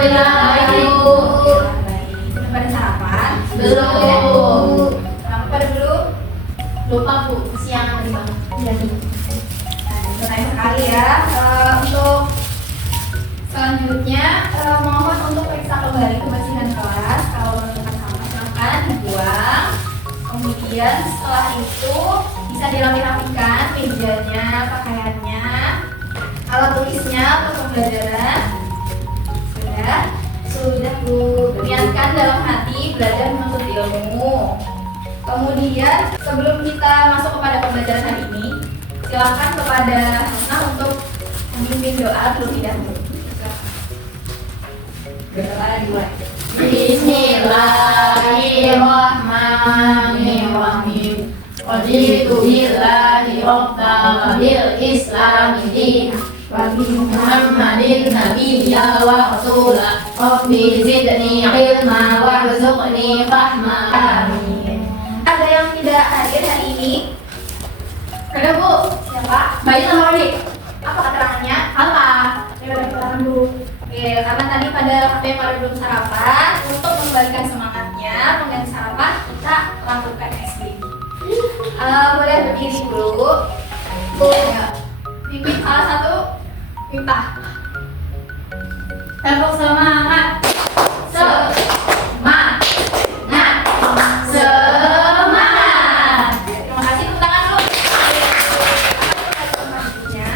Alhamdulillah, Ibu. Udah pada sarapan? Belum. Kamu pada belum? Lupa Bu, siang tadi Bang. Iya nih. Senang sekali ya. Untuk selanjutnya mohon untuk periksa kembali kebersihan kelas. Kalau menemukan sampah silakan dibuang. Kemudian setelah itu bisa dirapi-rapikan mejanya, pakaiannya, alat tulisnya untuk pembelajaran. Sudah Bu. Niatkan dalam hati belajar menuntut ilmu. Kemudian sebelum kita masuk kepada pembelajaran hari ini, silakan kepada Hasna untuk memimpin doa terlebih dahulu. Berdoa dimulai. Bismillahirrahmanirrahim. Raditu billahi rabban wa bil islami dinan wa bi Muhammadin nabiyya wa rasula. Rabbi zidni ilma warzuqni fahma. Amin. Ada yang tidak hadir hari ini? Ada Bu. Siapa? Bayi sama Robi. Apa keterangannya? Apa? Ya udah keterangan dulu. Oke, karena tadi pada yang pada belum sarapan, untuk mengembalikan semangatnya, mengganti sarapan, kita lakukan SD. Boleh berdiri dulu. Ya. Pimpin salah satu minta. Tepuk semangat. Semangat. Semangat. Terima kasih, tepuk tangan dulu. Selanjutnya.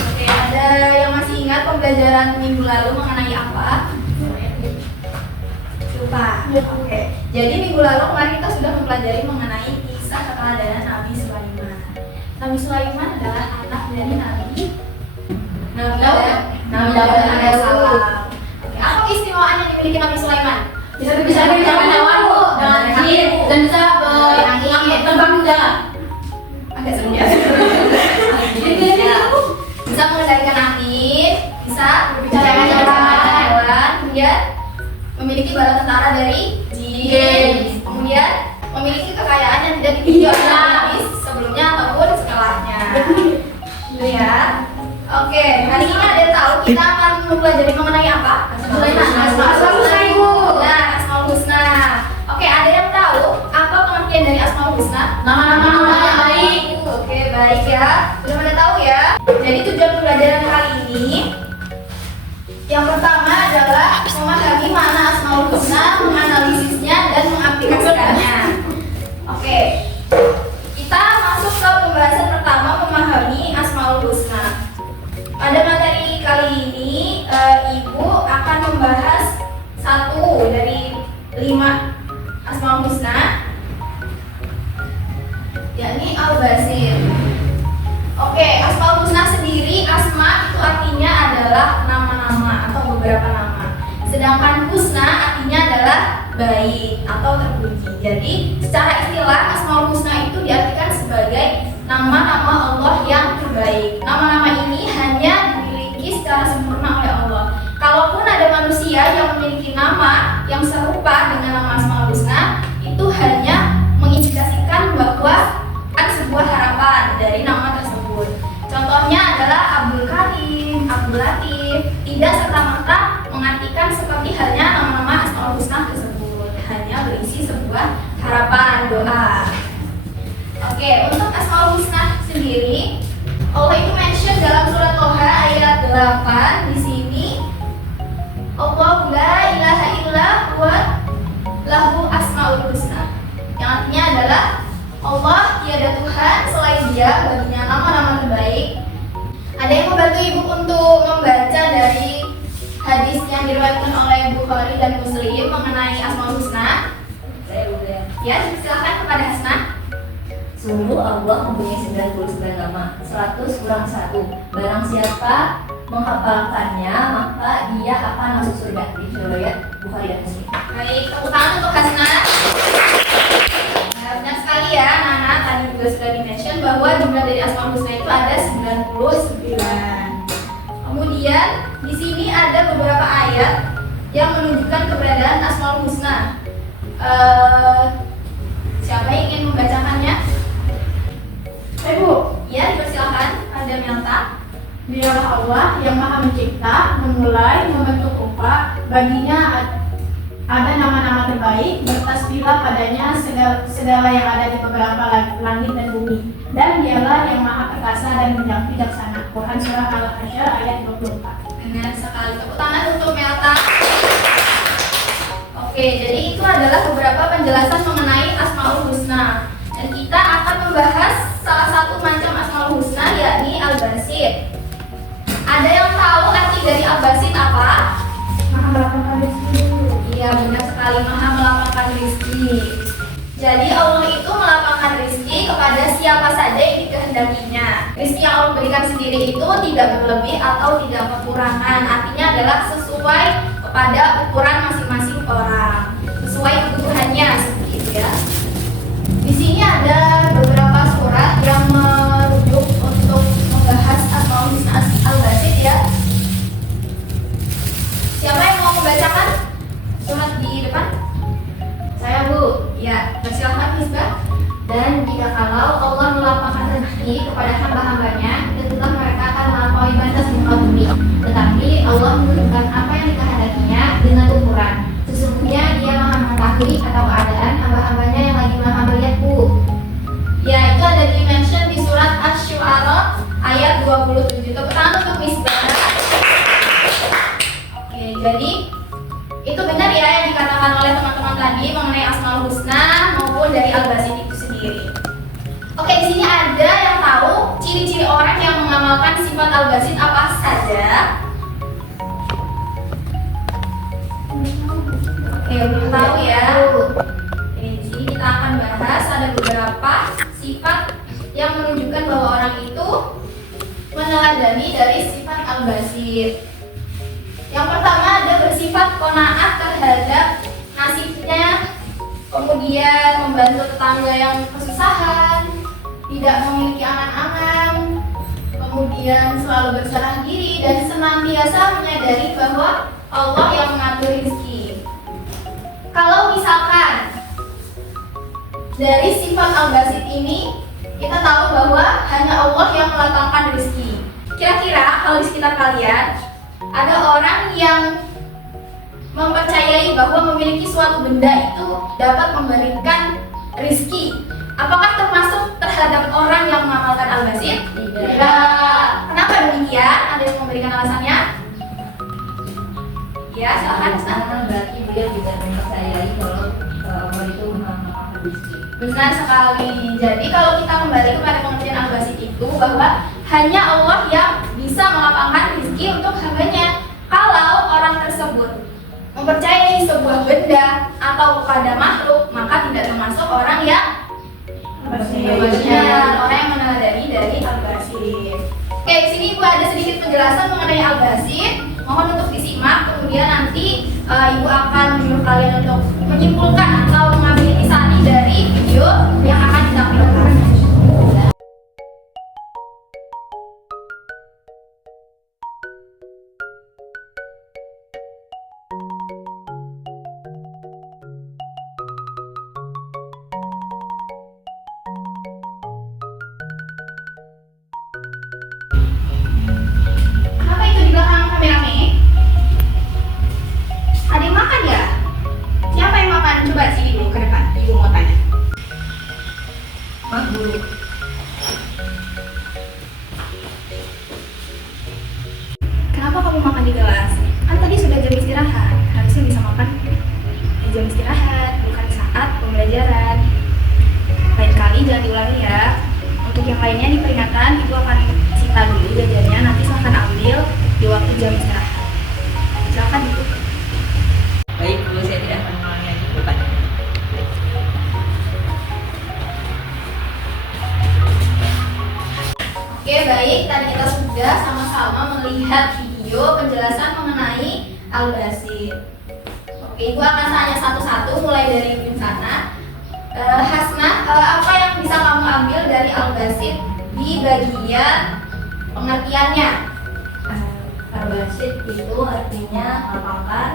Oke, ada yang masih ingat pembelajaran minggu lalu mengenai apa? Lupa. Oke. Jadi minggu lalu kemarin kita sudah mempelajari mengenai kisah keteladanan Nabi Sulaiman. Nabi Sulaiman adalah anak dari Nabi Daud alaihissalam. Oke, apa keistimewaan yang dimiliki Nabi Sulaiman? Bisa bicara hewan Bu, dengan jin dan bisa terbang juga. Agak seru ya. Bisa mengendalikan angin, bisa berbicara dengan hewan, kemudian memiliki bala tentara dari jin, kemudian memiliki kekayaan yang tidak dimiliki oleh Nabi sebelumnya ataupun setelahnya. Itu ya. Oke, hari ini ada yang tahu kita akan mempelajari mengenai apa? Asmaul Husna, Ibu. Nah, Asmaul Husna. Oke, ada yang tahu apa pengertian dari Asmaul Husna? Nama-nama yang baik. Oke, baik ya. Sudah pada tahu ya. Jadi tujuan pembelajaran kali ini yang pertama adalah memahami makna Asmaul Husna, menganalisisnya dan mengaplikasikannya. Oke. Kita masuk ke pembahasan pertama, memahami Asmaul Husna. Pada materi kali ini, Ibu akan membahas satu dari 5 Asmaul Husna, yakni Al-Basir. Oke, Asmaul Husna sendiri, asma itu artinya adalah nama-nama atau beberapa nama. Sedangkan husna artinya adalah baik atau terpuji. Jadi, secara istilah Asmaul Husna itu diartikan sebagai nama-nama Allah yang terbaik. Nama-nama ini hanya dimiliki secara sempurna oleh Allah. Kalaupun ada manusia yang memiliki nama yang serupa dengan nama Asmaul Husna, itu hanya mengindikasikan bahwa ada sebuah harapan dari nama tersebut. Contohnya adalah Abdul Karim, Abdul Latif, tidak serta-merta mengartikan seperti halnya nama-nama Asmaul Husna tersebut, hanya berisi sebuah harapan doa. Oke, untuk Asmaul Husna sendiri, Allah itu mention dalam surat Toha ayat 8 di sini, Allahu la ilaha illa huwa lahu asmaul husna. Yang artinya adalah Allah tiada Tuhan selain Dia, baginya nama-nama terbaik. Ada yang membantu Ibu untuk membaca dari hadis yang diriwayatkan oleh Bukhari dan Muslim mengenai Asmaul Husna? Saya udah. Ya, silakan kepada Hasna. Sungguh Allah mempunyai 99 nama, 100 kurang 1. Barang siapa menghafalkannya, maka dia akan masuk surga. Ini riwayat Bukhari dan Muslim. Baik, tepuk tangan untuk Hasna. Nah, benar sekali ya, Nana. Tadi juga sudah di-mention bahwa jumlah dari Asmaul Husna itu ada 99. Kemudian di sini ada beberapa ayat yang menunjukkan keberadaan Asmaul Husna. Siapa yang ingin membacakannya? Ibu. Ya, dipersilakan. Ada Melta. Dialah Allah yang maha mencipta, memulai, membentuk rupa. Baginya ada nama-nama terbaik, bertasbihlah padanya segala yang ada di beberapa langit dan bumi. Dan dialah yang maha perkasa dan bijaksana. Quran Surah Al-Hasyr ayat 24. Benar sekali. Tepuk tangan untuk Melta. Oke, jadi itu adalah beberapa penjelasan mengenai Asmaul Husna. Dan kita akan membahas salah satu macam Asmaul Husna, yakni Al-Basit. Ada yang tahu arti dari Al-Basit apa? Maha melapangkan rezeki. Iya, benar sekali, maha melapangkan rezeki. Jadi Allah itu melapangkan rezeki kepada siapa saja yang dikehendakinya. Rezeki yang Allah berikan sendiri itu tidak berlebih atau tidak kekurangan. Artinya adalah sesuai kepada ukuran masing-masing orang, sesuai kebutuhannya seperti itu ya. Di sini ada beberapa surat yang merujuk untuk membahas Asmaul Husna Al-Basit ya. Siapa yang mau membacakan surat di depan? Saya, Bu. Ya, silakan Misbah. Dan jika kalau Allah melapangkan rezeki kepada hamba-hambanya, tentulah mereka akan melampaui batas muka bumi. Tetapi Allah menentukan apa yang dikehendakinya dengan ukuran. Sesungguhnya Dia maha mengetahui atau keadaan hamba-hambanya yang lagi maha melihat, Bu. Ya, itu ada di-mention di surat Asy-Syu'ara ayat 27. Tepuk tangan untuk Misbah. Oke, jadi itu benar ya yang dikatakan oleh teman-teman tadi mengenai Asmaul Husna maupun dari Al-Basit itu sendiri. Oke, di sini ada yang tahu ciri-ciri orang yang mengamalkan sifat Al-Basit apa saja? Oke, belum tahu ya. Oke, di sini kita akan bahas ada beberapa sifat yang menunjukkan bahwa orang itu meneladani dari sifat Al-Basit. Yang pertama ada bersifat qanaat terhadap nasibnya, kemudian membantu tetangga yang kesusahan, tidak memiliki angan-angan, kemudian selalu berserah diri dan senantiasa menyadari bahwa Allah yang mengatur rezeki. Kalau misalkan dari sifat Al-Basit ini kita tahu bahwa hanya Allah yang melapangkan rezeki. Kira-kira kalau di sekitar kalian ada orang yang mempercayai bahwa memiliki suatu benda itu dapat memberikan rezeki, apakah termasuk terhadap orang yang mengamalkan Al-Basit? Tidak. Kenapa demikian? Ada yang memberikan alasannya? Ya, silakan Ustaz. Karena berarti beliau juga mempercayai kalau Allah itu maha melakukan rezeki. Benar sekali. Jadi kalau kita kembali kepada pengertian Al-Basit itu bahwa hanya Allah yang bisa melapangkan rezeki untuk hambanya. Kalau orang tersebut mempercayai sebuah benda atau kepada makhluk, maka tidak termasuk orang yang benar, orang yang meneladani dari Al-Basit. Oke, di sini Ibu ada sedikit penjelasan mengenai Al-Basit. Mohon untuk disimak, kemudian nanti Ibu akan menyuruh kalian untuk menyimpulkan atau mengambil intisari dari video yang akan ditampilkan. Apa itu di belakang kameramen? Ada yang makan ya? Siapa yang makan? Coba sini dulu ke depan. Ibu mau tanya. Pak Guru. Kenapa kamu makan di kelas? Kan tadi sudah jam istirahat. Harusnya bisa makan di jam istirahat, bukan saat pembelajaran. Lain kali jangan diulangi ya. Untuk yang lainnya diperingatkan, Ibu akan sita dulu jajannya. Nanti silahkan ambil di waktu jam istirahat. Silakan Ibu. Baik, Bu, saya tidak akan mengulangi lagi bebannya. Oke, baik. Tadi kita sudah sama-sama melihat video penjelasan mengenai Al-Basit. Oke, Ibu akan tanya satu-satu mulai dari ujung sana. Hasnah, apa yang bisa kamu ambil dari Al-Basit di bagian pengertiannya? Al-Basit itu artinya melapangkan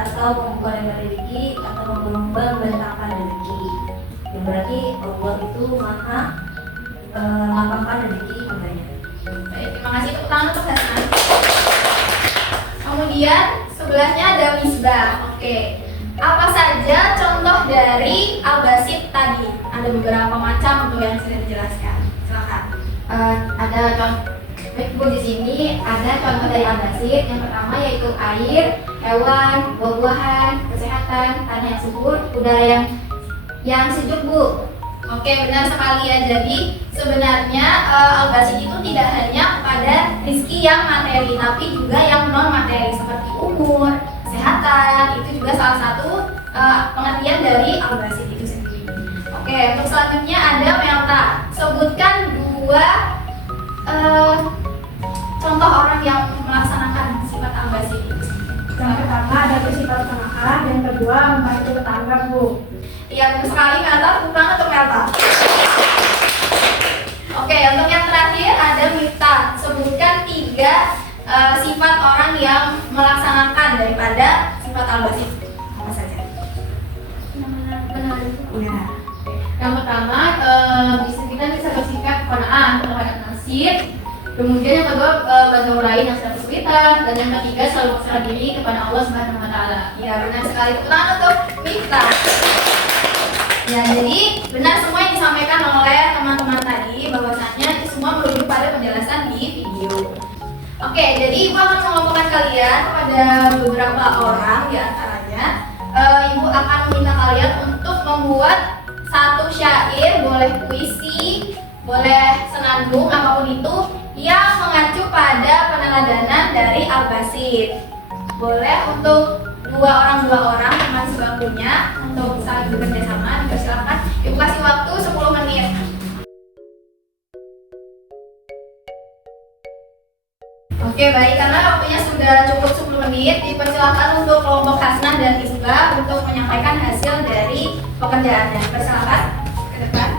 atau membuka lebar rezeki atau membentangkan rezeki. Yang berarti Allah itu maha melapangkan rezeki hambanya. Baik, terima kasih. Tepuk tangan untuk Hasna. Kemudian sebelahnya ada Misbah. Oke. Apa saja contoh dari al-basit tadi? Ada beberapa macam untuk yang sudah dijelaskan. Silakan. Ada contoh di sini, ada contoh dari al-basit. Yang pertama yaitu air, hewan, buah-buahan, kesehatan, tanah yang subur, udara yang sejuk, Bu. Oke, benar sekali ya. Jadi sebenarnya al-basit itu tidak hanya kepada rezeki yang materi, tapi juga yang non materi seperti umur, kesehatan. Itu juga salah satu pengertian dari al-basit itu sendiri. Oke, untuk selanjutnya ada Melta. Sebutkan dua contoh orang yang melaksanakan sifat al-basit itu. Yang pertama ada bersifat pemaaf, yang kedua membantu tetangga, Bu. Iya, benar sekali Melta. Tepuk tangan untuk Melta. Oke, untuk yang terakhir ada Mita. Sebutkan 3 sifat orang yang melaksanakan daripada sifat al-basit. Apa saja? Benar. Iya. Yang pertama, kita bisa bersikap qanaah terhadap nasib. Kemudian yang kedua, bantu orang lain yang sedang kesulitan. Dan yang ketiga, selalu berserah diri kepada Allah Subhanahu Wa Taala. Iya, benar sekali. Tepuk tangan untuk Mita. Ya, jadi benar semua yang disampaikan oleh teman-teman tadi, bahwasanya itu semua merujuk pada penjelasan di video. Oke, jadi Ibu akan mengelompokkan kalian kepada beberapa orang di antaranya. Ibu akan meminta kalian untuk membuat satu syair, boleh puisi, boleh senandung, apapun itu, yang mengacu pada peneladanan dari al-basit. Boleh untuk dua orang teman sebangkunya untuk saling bekerja sama. Dipersilakan. Ibu kasih waktu 10 menit. Oke, baik, karena waktunya sudah cukup 10 menit, dipersilakan untuk kelompok Hasnah dan Isba untuk menyampaikan hasil dari pekerjaannya. Dipersilakan ke depan.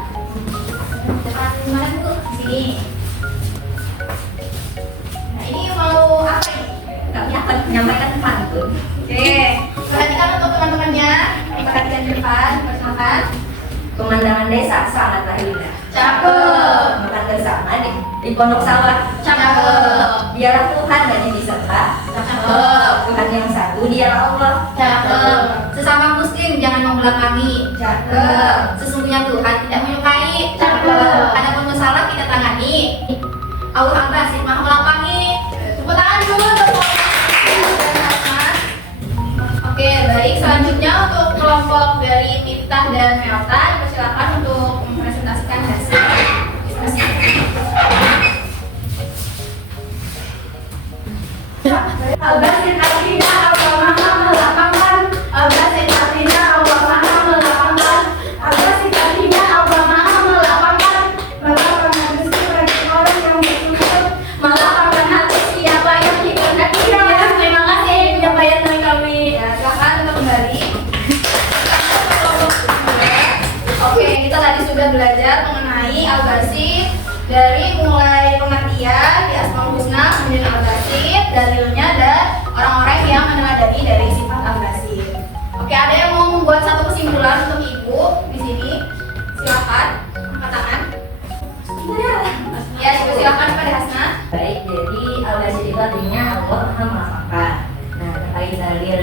Depan mana, Bu? Sini. Nah, ini mau apa ini? Kami akan menyampaikan pantun. Oke, perhatikan untuk teman-temannya. Perhatikan di depan, persilakan. Pemandangan desa sangatlah indah. Cakep. Makan bersama di pondok sawah. Cakep. Biarlah Tuhan dan yang disembah. Cakep. Tuhan yang satu, dialah Allah. Cakep. Sesama muslim jangan membelakangi. Cakep. Sesungguhnya Tuhan tidak menyukai. Cakep. Adapun masalah kita tangani. Allah al-Basit maha melapangi. Tepuk tangan dulu untuk Oke, baik. Selanjutnya untuk kelompok dari Miftah dan Melta, dipersilakan untuk mempresentasikan hasil. Al-Basit artinya Allah Maha melapangkan. Al-Basit artinya Allah Maha melapangkan. Al-Basit artinya Allah Maha melapangkan. Melapangkan rezeki bagi orang yang bersyukur. Melapangkan hati siapa yang dikehendakinya. Terima kasih penyampaian dari kami. Ya, silakan untuk kembali. Oke, kita tadi sudah belajar mengenai al-basit dari mulai pengertian di Asmaul Husna, kemudian al-basit, dalilnya dan orang-orang yang meneladani dari sifat al-basit. Oke, ada yang mau membuat satu kesimpulan untuk Ibu di sini? Silakan, angkat tangan. Ya, Ibu silakan pada Hasna. Baik, jadi al-basit itu artinya Allah Maha melapangkan. Nah, terkait dalil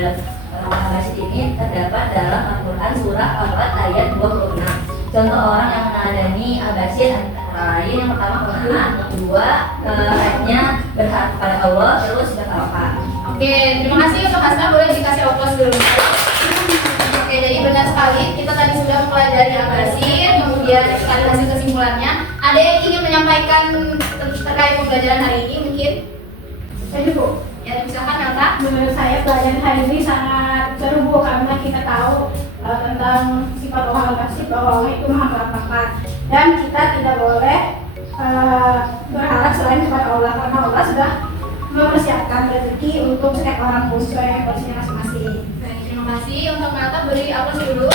al-basit ini terdapat dalam Al-Quran surah Al-Fat ayat 26. Contoh orang yang meneladani al-basit antara lain yang pertama qanaah, yang kedua ayatnya berharap kepada Allah, terus bertawakal. Oke, terima kasih untuk Hasna, boleh dikasih aplaus dulu. Oke, jadi benar sekali kita tadi sudah mempelajari al-basit, kemudian sekali hasil kesimpulannya. Ada yang ingin menyampaikan terkait pembelajaran hari ini mungkin? Jadi Bu, Ya, silakan Melta. menurut saya pelajaran hari ini sangat seru, Bu, karena kita tahu tentang sifat Allah al-Basit, bahwa Allah itu Maha melapangkan, dan kita tidak boleh berharap selain kepada Allah, karena Allah sudah mempersiapkan rezeki untuk setiap orang sesuai porsinya masing-masing. Baik, terima kasih untuk Melta, beri aplaus dulu.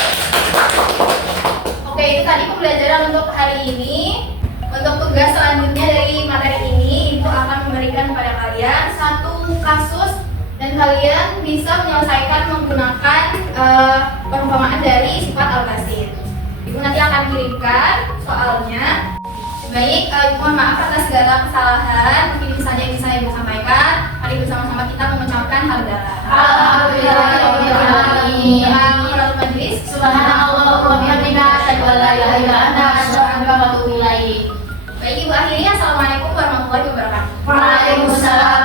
Oke, itu tadi pembelajaran untuk hari ini. Untuk tugas selanjutnya dari materi ini, Ibu akan memberikan kepada kalian satu kasus dan kalian bisa menyelesaikan menggunakan perumpamaan dari sifat al-basit. Ibu nanti akan kirimkan soalnya Baik, mohon maaf atas segala kesalahan. Mungkin ini saja yang bisa Ibu sampaikan. Mari bersama-sama kita mengucapkan hamdalah. Alhamdulillahirobbilalamin. Menurut majelis, Subhanallah wa bihamdihi asyhadu an la ilaha illa anta astaghfiruka wa atubu ilaik. baik Ibu akhiri. Assalamualaikum warahmatullahi wabarakatuh. Waalaikumsalam